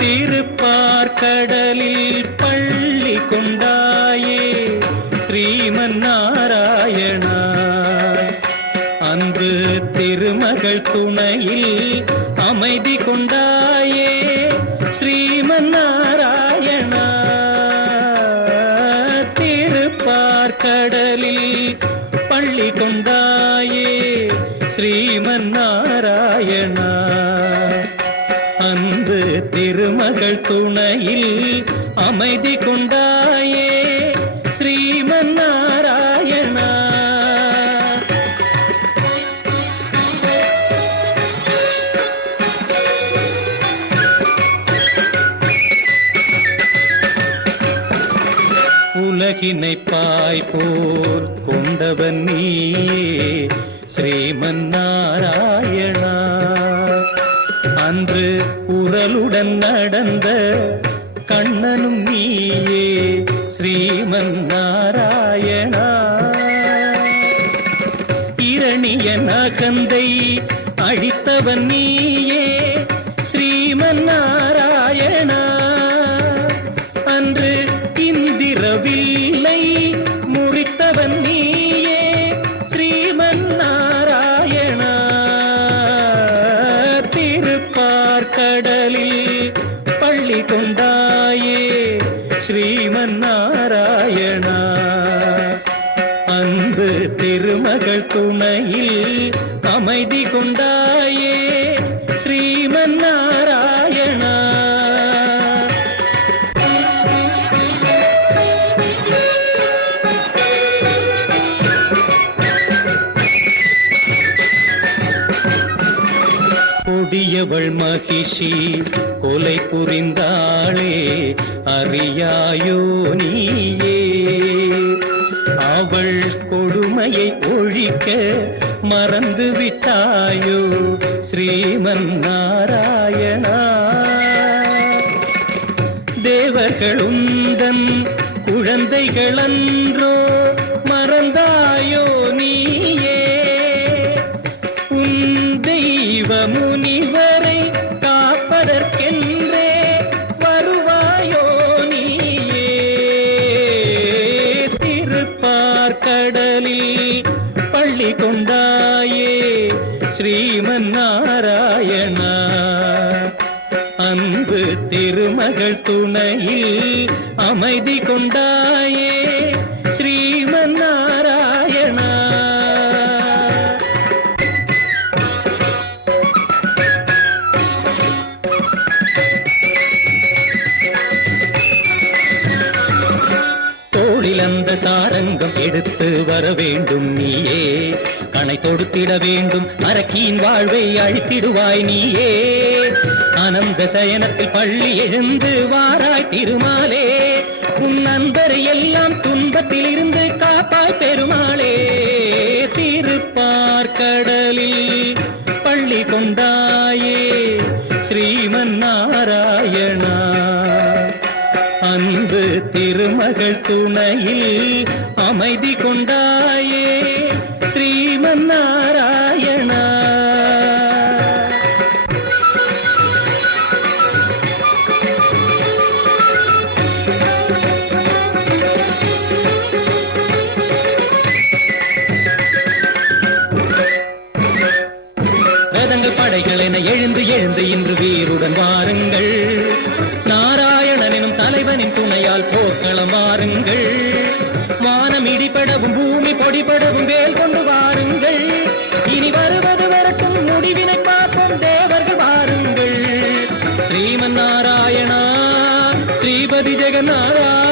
திருப்பார்கடலில் பள்ளி கொண்டாயே ஸ்ரீமன் நாராயணா அன்று திருமகள் துணையில் அமைதி கொண்டாயே ஸ்ரீமன் நாராயணா திருப்பார்கடலில் பள்ளி கொண்டாயே ஸ்ரீமன் நாராயணா திருமகள் துணையில் அமைதி கொண்டாயே ஸ்ரீமன் நாராயணா உலகினை பாய் போல் கொண்டவன் நீயே ஸ்ரீமன் நாராயணா அன்று உரலுடன் நடந்த கண்ணனும் நீயே ஸ்ரீமன் நாராயணா. இரணியன் அகந்தை அழித்தவன் நீயே கொண்டாயே ஸ்ரீமன் நாராயணா அன்பு திருமகள் துணையில் அமைதி கொண்டாயே ஸ்ரீமன் கொடியவள் மகிஷி கொலை புரிந்தாளே அறியாயோ நீயே. அவள் கொடுமையை ஒழிக்க மறந்து விட்டாயோ ஸ்ரீமன் நாராயணா தேவர்களுந்தன் குழந்தைகளன்றோ கொண்டாயே ஸ்ரீமன் நாராயணா அன்பு திருமகள் துணையில் அமைதி கொண்டாயே ஸ்ரீமன் நாராயணா தோழிலந்த சாரங்கம் எடுத்து வர வேண்டும் நீயே. கணை தொடுத்திட வேண்டும் அரக்கியின் வாழ்வை அழித்திடுவாய் நீயே. அனந்த சயனத்தில் பள்ளி எழுந்து வாராய் திருமாலே. உன் நண்பரை எல்லாம் துன்பத்தில் இருந்து காப்பாய் பெருமாளே. திருப்பார்கடலில் பள்ளி கொண்டாயே. ஸ்ரீமன் நாராயணா. அன்பு திருமகள் துணையில் அமைதி கொண்டாயே ஸ்ரீமன் நாராயணா ரதங்கள் படைகள் என எழுந்து எழுந்து இன்று வீருடன் வாருங்கள். வாருங்கள். வானம் இடிபடவும் பூமி பொடிபடவும் வேல் கொண்டு வாருங்கள். இனி வருவது வரட்டும் முடிவினை பார்ப்போம் தேவர்கள் வாருங்கள். ஸ்ரீமன் நாராயணா ஸ்ரீபதி ஜெகநாதா.